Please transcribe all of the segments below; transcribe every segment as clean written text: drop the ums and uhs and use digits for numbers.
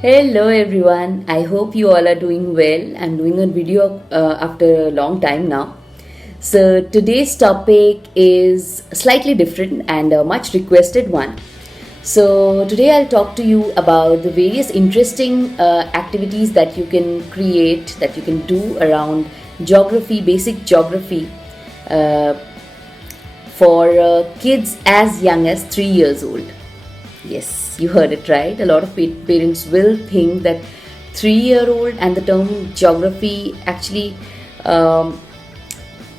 Hello everyone, I hope you all are doing well. I'm doing a video after a long time now. So today's topic is slightly different and a much requested one. So today I'll talk to you about the various interesting activities that you can create, that you can do around geography, basic geography uh, for kids as young as 3 years old. Yes, you heard it right. A lot of parents will think that 3-year-old and the term geography actually um,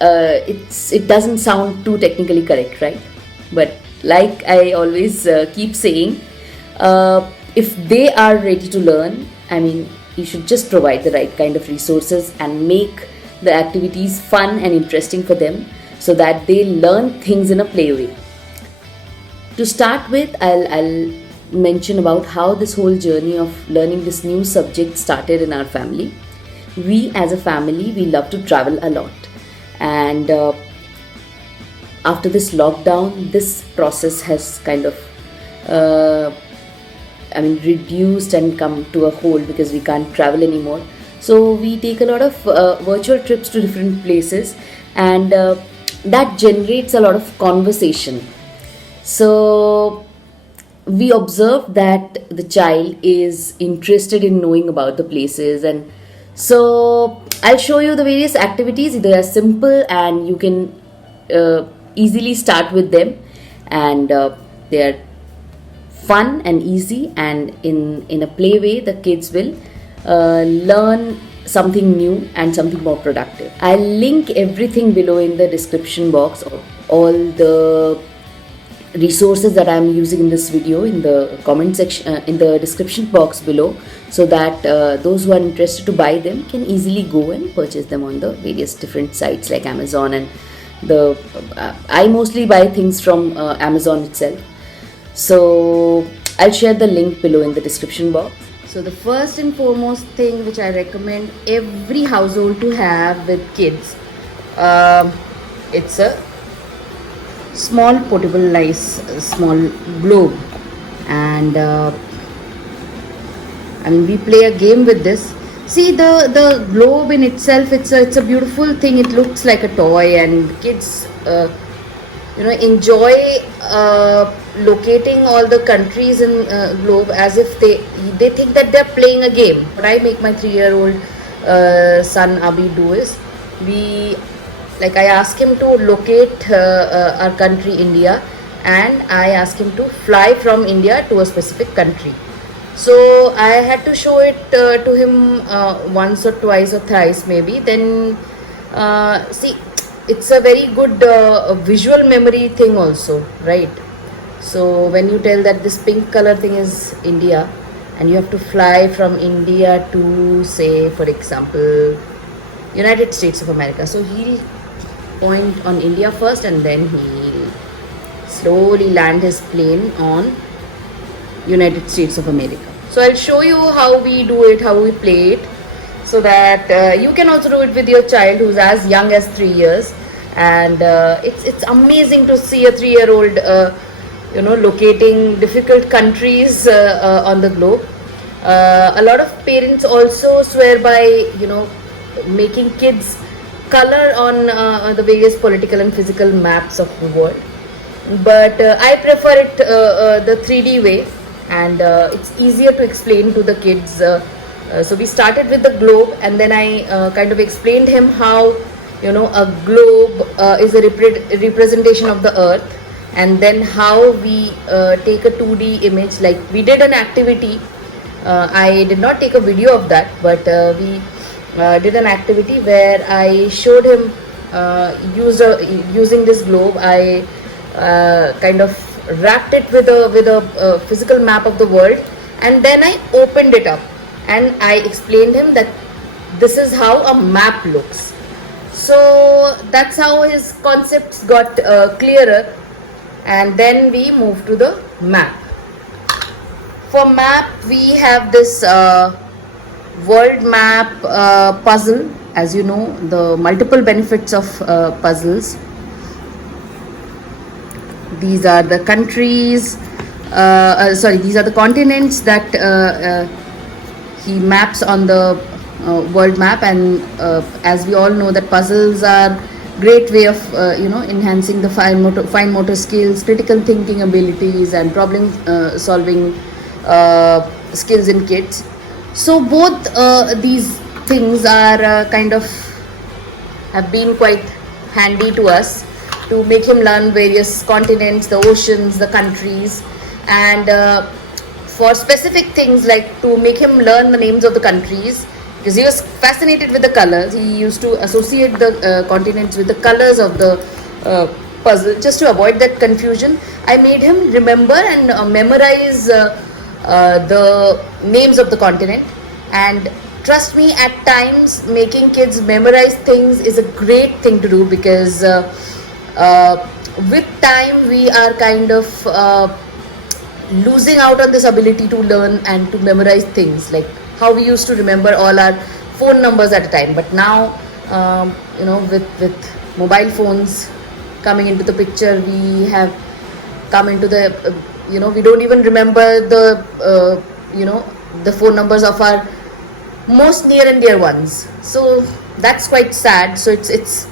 it doesn't sound too technically correct, right? But like I always keep saying, if they are ready to learn, I mean, you should just provide the right kind of resources and make the activities fun and interesting for them so that they learn things in a play way. To start with, I'll mention about how this whole journey of learning this new subject started in our family. We as a family, we love to travel a lot. And after this lockdown, this process has kind of, reduced and come to a halt because we can't travel anymore. So we take a lot of virtual trips to different places, and that generates a lot of conversation. So we observed that the child is interested in knowing about the places, and so I'll show you the various activities. They are simple and you can easily start with them, and they are fun and easy, and in a play way the kids will learn something new and something more productive. I'll link everything below in the description box, all the resources that I'm using in this video in the comment section, in the description box below, so that those who are interested to buy them can easily go and purchase them on the various different sites like Amazon, and the I mostly buy things from Amazon itself. So I'll share the link below in the description box. So the first and foremost thing which I recommend every household to have with kids, it's a small portable nice small globe, and we play a game with this. See, the globe in itself, it's a beautiful thing. It looks like a toy, and kids enjoy locating all the countries in globe as if they think that they're playing a game. What I make my 3-year-old son Abhi do is, I ask him to locate our country India, and I ask him to fly from India to a specific country. So I had to show it to him once or twice or thrice maybe. Then see, it's a very good visual memory thing also, right? So when you tell that this pink color thing is India, and you have to fly from India to, say, for example, United States of America. So he'll point on India first, and then he'll slowly land his plane on United States of America. So I'll show you how we do it, how we play it, so that you can also do it with your child who's as young as 3 years. And it's amazing to see a 3-year-old locating difficult countries on the globe. A lot of parents also swear by making kids color on the various political and physical maps of the world, but I prefer it the 3D way, and it's easier to explain to the kids. So we started with the globe, and then I kind of explained him how a globe is a representation of the earth, and then how we take a 2D image. Like, we did an activity, I did not take a video of that, but we did an activity where I showed him using this globe. I kind of wrapped it with a physical map of the world, and then I opened it up and I explained him that this is how a map looks. So that's how his concepts got clearer, and then we moved to the map. For map, we have this world map puzzle. As you know, the multiple benefits of puzzles. These are the countries, these are the continents that he maps on the world map, and as we all know that puzzles are great way of enhancing the fine motor skills, critical thinking abilities, and problem solving skills in kids. So both these things are kind of have been quite handy to us to make him learn various continents, the oceans, the countries, and for specific things like to make him learn the names of the countries, because he was fascinated with the colors. He used to associate the continents with the colors of the puzzle just to avoid that confusion. I made him remember and memorize the names of the continent. And trust me, at times making kids memorize things is a great thing to do, because with time we are kind of losing out on this ability to learn and to memorize things, like how we used to remember all our phone numbers at a time. But now with mobile phones coming into the picture, we have come into the we don't even remember the phone numbers of our most near and dear ones. So that's quite sad. So it's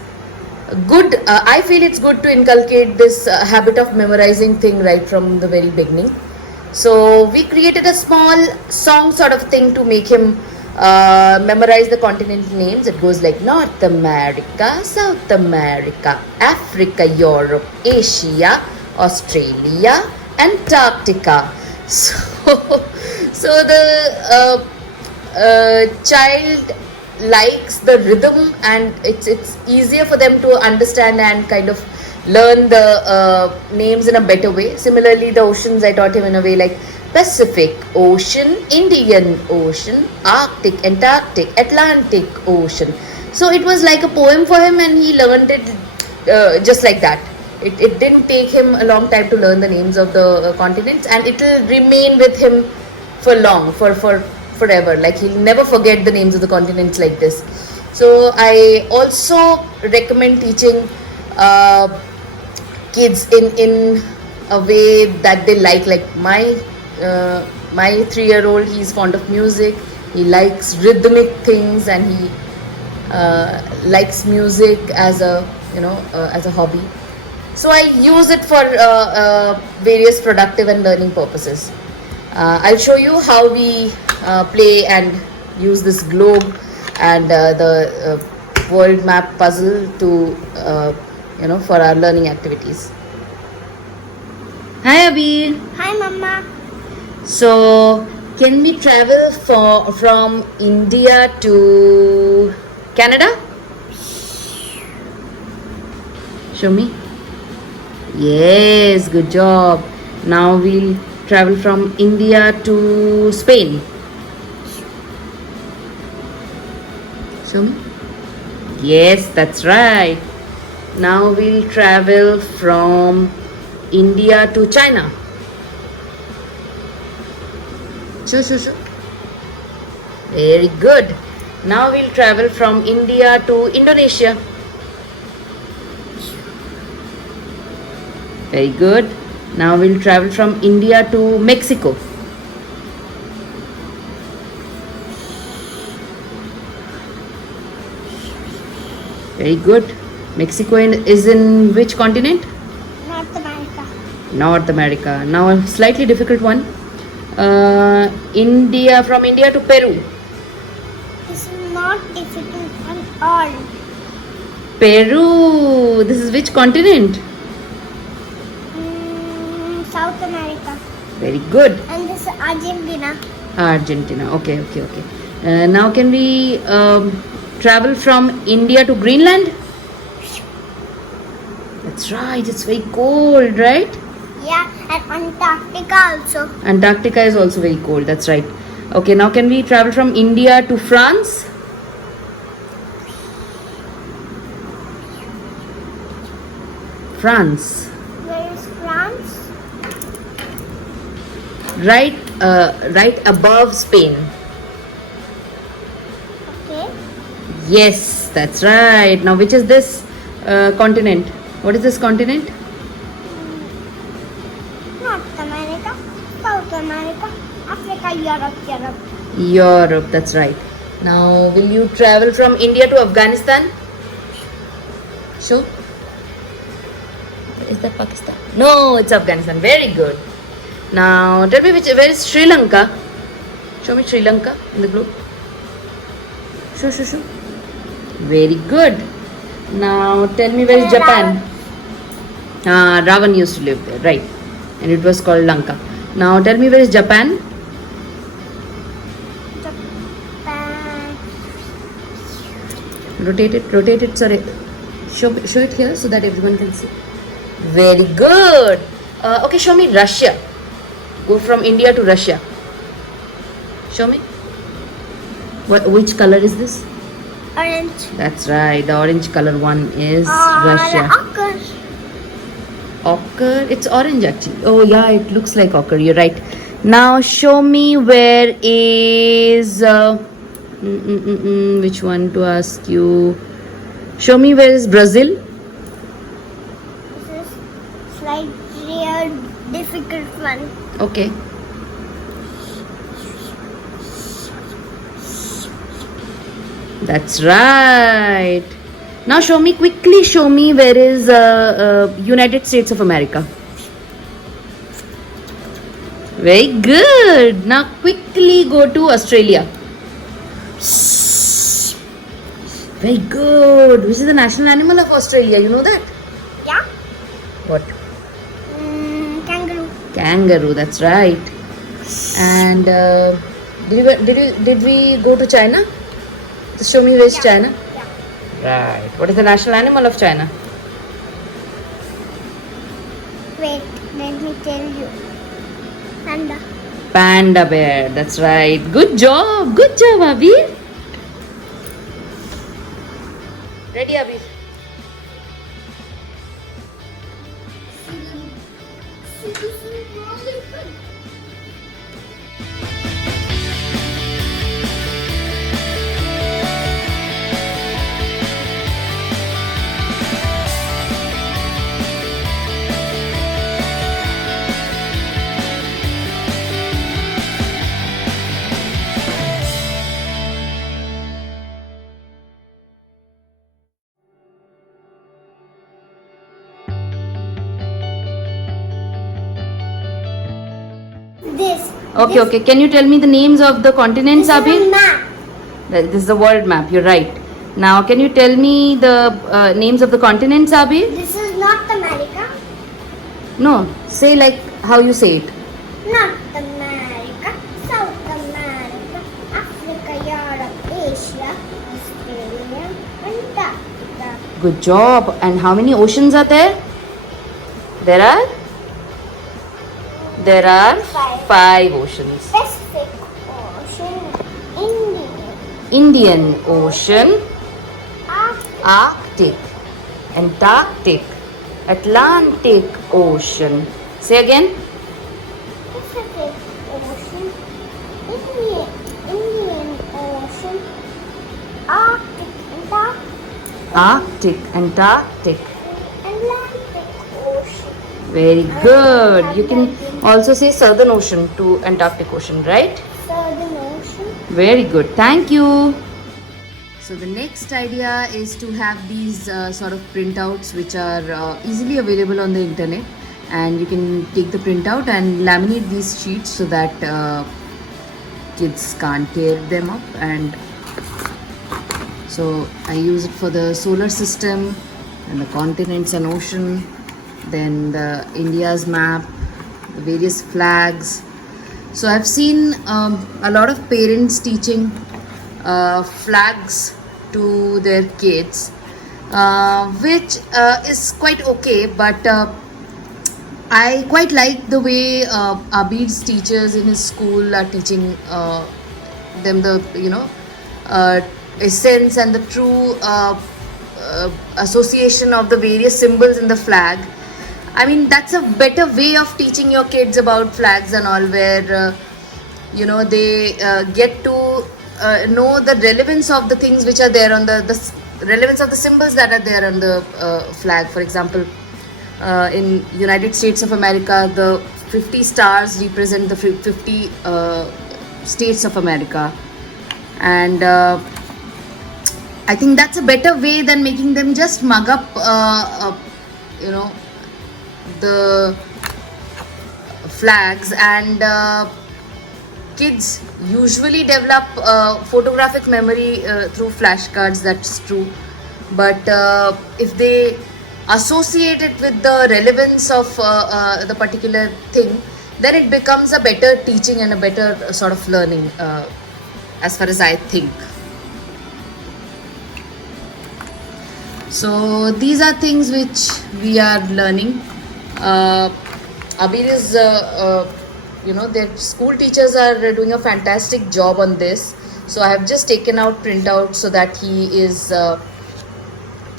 good. I feel it's good to inculcate this habit of memorizing thing right from the very beginning. So we created a small song sort of thing to make him memorize the continent names. It goes like North America, South America, Africa, Europe, Asia, Australia, Antarctica. So the child likes the rhythm, and it's easier for them to understand and kind of learn the names in a better way. Similarly, the oceans I taught him in a way like Pacific Ocean, Indian Ocean, Arctic, Antarctic, Atlantic Ocean. So it was like a poem for him, and he learned it just like that. It didn't take him a long time to learn the names of the continents, and it will remain with him for long, for forever. Like he'll never forget the names of the continents like this. So I also recommend teaching kids in a way that they like my 3-year-old, he's fond of music. He likes rhythmic things, and he likes music as a hobby. So I use it for various productive and learning purposes. I'll show you how we play and use this globe and the world map puzzle to for our learning activities. Hi Abhi. Hi, Mama. So can we travel from India to Canada? Show me. Yes, good job. Now we'll travel from India to Spain. Show me. Yes, that's right. Now we'll travel from India to China. Show. Very good. Now we'll travel from India to Indonesia. Very good. Now we'll travel from India to Mexico. Very good. Mexico is in which continent? North America. North America. Now a slightly difficult one. From India to Peru. It's not difficult at all. Peru. This is which continent? South America. Very good. And this is Argentina. Argentina. Okay. Now can we travel from India to Greenland? That's right. It's very cold, right? Yeah, and Antarctica also. Antarctica is also very cold. That's right. Okay, now can we travel from India to France? France. Where is France? Right above Spain. Okay. Yes, that's right. Now, which is this continent? What is this continent? North America, South America, Africa, Europe. Europe, that's right. Now, will you travel from India to Afghanistan? So, is that Pakistan? No, it's Afghanistan. Very good. Now, tell me where is Sri Lanka? Show me Sri Lanka in the globe. Show. Very good. Now, tell me where is Japan? Ravan used to live there, right? And it was called Lanka. Now, tell me where is Japan? Japan. Rotate it, sorry. Show it here so that everyone can see. Very good. Okay, show me Russia. Go from India to Russia. Show me. Which color is this? Orange. That's right. The orange color one is Russia. Ochre. Ochre. It's orange actually. Oh yeah, it looks like ochre. You're right. Now show me where is which one to ask you. Show me where is Brazil. This is slightly a difficult one. Okay. That's right. Now quickly show me where is United States of America. Very good. Now quickly go to Australia. Very good. Which is the national animal of Australia? You know that? Yeah. What? Kangaroo. Kangaroo. That's right. And did we go to China? Just show me where is China. Yeah. Right. What is the national animal of China? Wait, let me tell you. Panda. Panda bear. That's right. Good job. Good job, Abir. Ready, Abir? This. Okay. Can you tell me the names of the continents, This is a Abir? map. This is the world map. You're right. Now, can you tell me the names of the continents, Abir? This is North America. No. Say like how you say it. North America, South America, Africa, Europe, Asia, Australia, Antarctica. Good job. And how many oceans are there? There are five oceans. Pacific Ocean, Indian Ocean, Arctic, Arctic, Antarctic, Atlantic Ocean. Say again. Pacific Ocean, Indian Ocean, Arctic, Antarctic. Atlantic Ocean. Very good. You can also say Southern Ocean to Antarctic Ocean, right? Southern Ocean. Very good. Thank you. So the next idea is to have these sort of printouts which are easily available on the internet, and you can take the printout and laminate these sheets so that kids can't tear them up. And so I use it for the solar system and the continents and ocean, then the India's map, the various flags. So I've seen a lot of parents teaching flags to their kids, which is quite okay, but I quite like the way Abid's teachers in his school are teaching them the essence and the true association of the various symbols in the flag. I mean, that's a better way of teaching your kids about flags and all, where they get to know the relevance of the things which are there on the relevance of the symbols that are there on the flag. For example, in United States of America, the 50 stars represent the 50 states of America. And I think that's a better way than making them just mug up, you know, the flags. And kids usually develop photographic memory through flashcards, that's true. But if they associate it with the relevance of the particular thing, then it becomes a better teaching and a better sort of learning, as far as I think. So these are things which we are learning. Abir is, their school teachers are doing a fantastic job on this. So I have just taken out printouts so that he is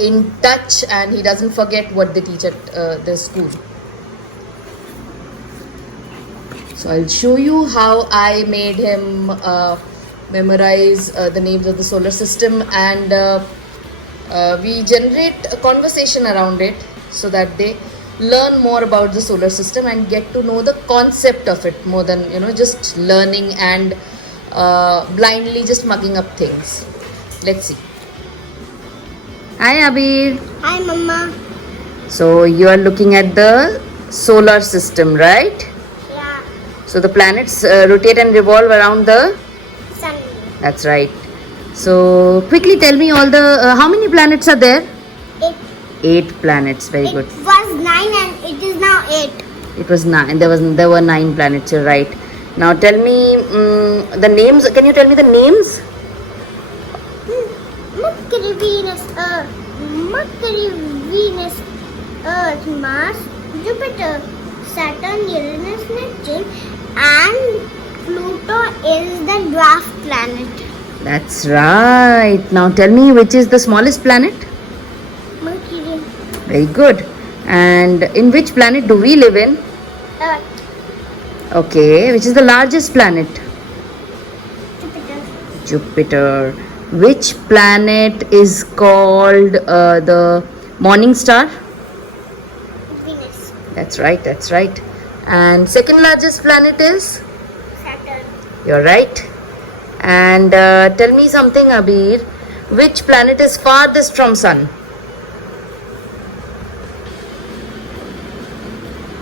in touch and he doesn't forget what they teach at the school. So I'll show you how I made him memorize the names of the solar system, and we generate a conversation around it so that they learn more about the solar system and get to know the concept of it more than just learning and blindly just mugging up things. Let's see. Hi Abir. Hi, Mama. So you are looking at the solar system, right? Yeah. So the planets rotate and revolve around the... Sun. That's right. So quickly tell me all the... how many planets are there? 8. 8 planets. Very good. It was 9 and it is now 8. It was 9. There were 9 planets. You're right. Now tell me the names. Can you tell me the names? Mercury, Venus, Earth, Mars, Jupiter, Saturn, Uranus, Neptune, and Pluto is the dwarf planet. That's right. Now tell me which is the smallest planet? Mercury. Very good. And in which planet do we live in? Earth. Okay. Which is the largest planet? Jupiter. Jupiter. Which planet is called the morning star? Venus. That's right, that's right. And second largest planet is? Saturn. You're right. And tell me something, Abir. Which planet is farthest from sun?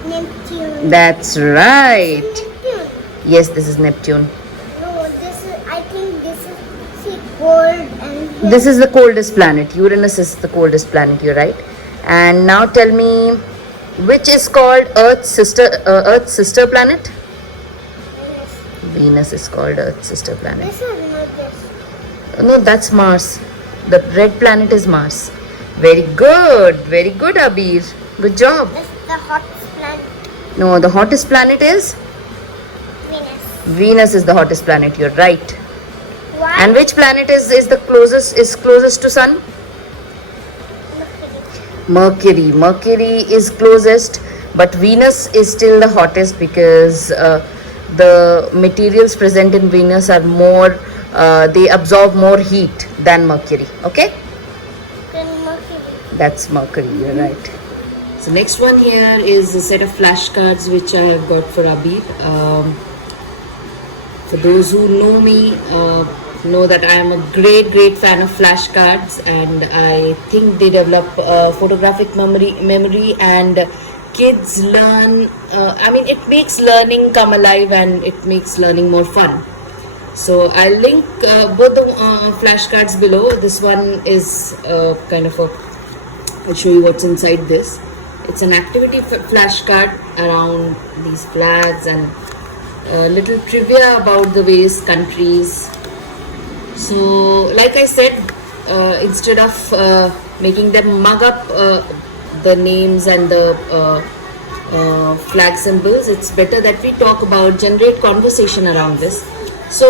Neptune. That's right. Neptune. Yes, this is Neptune. No, I think this is cold and This is the coldest planet. Uranus is the coldest planet, you're right. And now tell me, which is called Earth's sister planet? Venus. Venus is called Earth's sister planet. This is not this. No, that's Mars. The red planet is Mars. Very good, Abir. Good job. This is the hottest planet. No, the hottest planet is? Venus. Venus is the hottest planet, you're right. Why? And which planet is closest to sun? Mercury. Mercury is closest, but Venus is still the hottest because the materials present in Venus are more, they absorb more heat than Mercury. Okay? Then Mercury. That's Mercury, you're right. So next one here is a set of flashcards which I have got for Abir. For those who know me, know that I am a great fan of flashcards, and I think they develop photographic memory, and kids learn. It makes learning come alive and it makes learning more fun. So I'll link both the flashcards below. This one is I'll show you what's inside this. It's an activity flashcard around these flags and little trivia about the various countries. So like I said, instead of making them mug up the names and the flag symbols, it's better that we talk about, generate conversation around this. So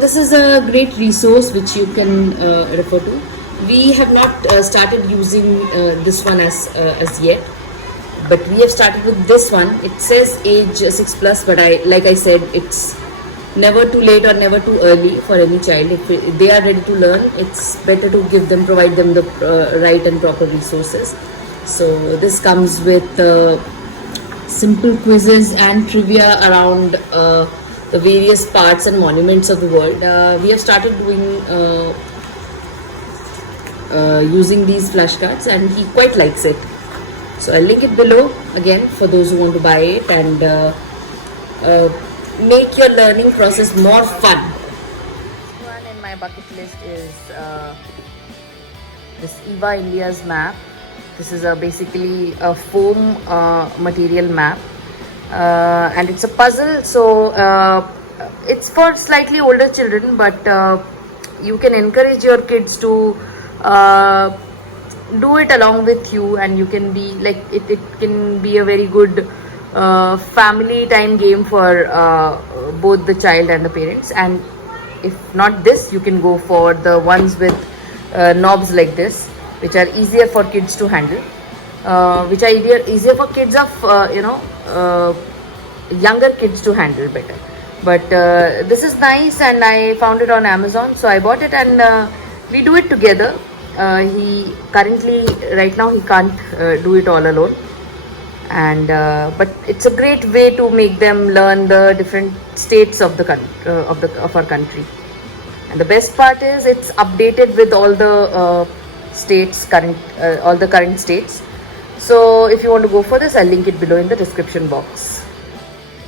this is a great resource which you can refer to. We have not started using this one as yet, but we have started with this one. It says age 6+, but like I said, it's never too late or never too early for any child. If they are ready to learn, it's better to provide them the right and proper resources. So this comes with simple quizzes and trivia around the various parts and monuments of the world. We have started doing using these flashcards, and he quite likes it. So I'll link it below again for those who want to buy it and make your learning process more fun. One in my bucket list is this EVA India's map. This is basically a foam material map, and it's a puzzle. So it's for slightly older children, but you can encourage your kids to do it along with you, and you can be like it can be a very good family time game for both the child and the parents. And if not this, you can go for the ones with knobs like this, which are easier for kids to handle, which are easier for kids of younger kids to handle better. But this is nice, and I found it on Amazon, so I bought it, and we do it together. He currently, right now, he can't do it all alone, and but it's a great way to make them learn the different states of of our country. And the best part is it's updated with all the all the current states. So if you want to go for this, I'll link it below in the description box.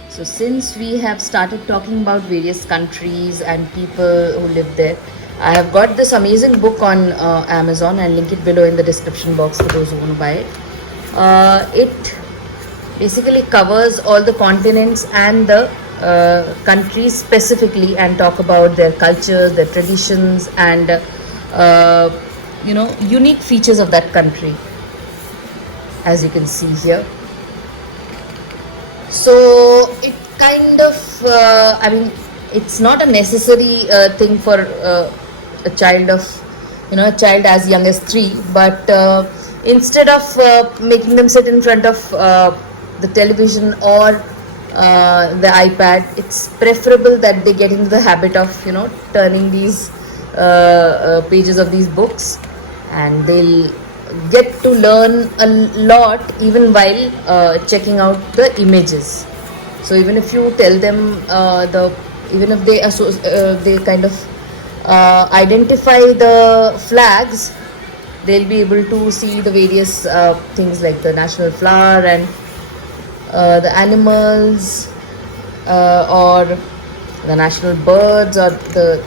So since we have started talking about various countries and people who live there, I have got this amazing book on Amazon. I'll link it below in the description box for those who want to buy it. It basically covers all the continents and the countries specifically, and talk about their cultures, their traditions, and unique features of that country, as you can see here. So it kind of it's not a necessary thing for a child as young as 3, but instead of making them sit in front of the television or the iPad, it's preferable that they get into the habit of turning these pages of these books, and they'll get to learn a lot even while checking out the images. So even if you tell them even if they kind of identify the flags, they'll be able to see the various things like the national flower and the animals or the national birds, or the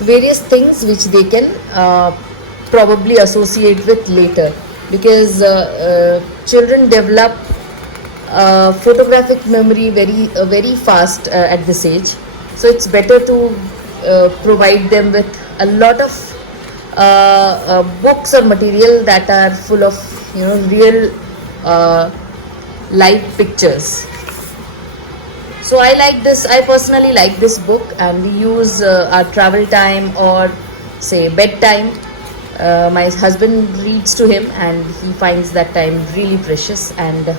various things which they can probably associate with later, because children develop photographic memory very fast at this age. So it's better to provide them with a lot of books or material that are full of real live pictures. So I personally like this book, and we use our travel time or say bedtime. My husband reads to him, and he finds that time really precious, and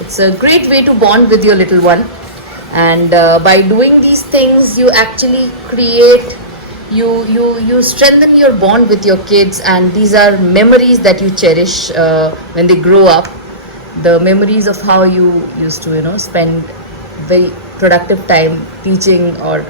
it's a great way to bond with your little one. And by doing these things, you actually create you strengthen your bond with your kids, and these are memories that you cherish when they grow up, the memories of how you used to spend very productive time teaching or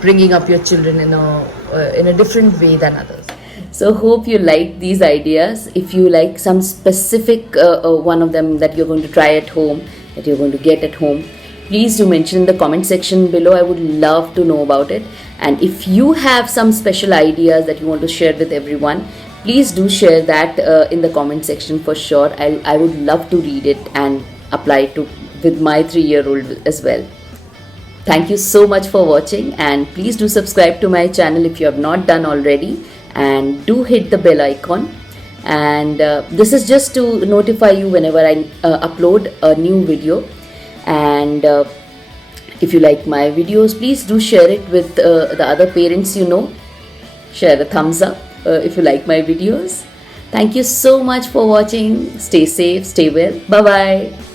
bringing up your children in a different way than others. So hope you like these ideas. If you like some specific one of them that you're going to try at home, that you're going to get at home, please do mention in the comment section below. I would love to know about it. And if you have some special ideas that you want to share with everyone, please do share that in the comment section for sure. I would love to read it and apply it with my 3-year-old as well. Thank you so much for watching, and please do subscribe to my channel if you have not done already, and do hit the bell icon. And this is just to notify you whenever I upload a new video. And if you like my videos, please do share it with the other parents Share a thumbs up if you like my videos. Thank you so much for watching. Stay safe, stay well. Bye bye.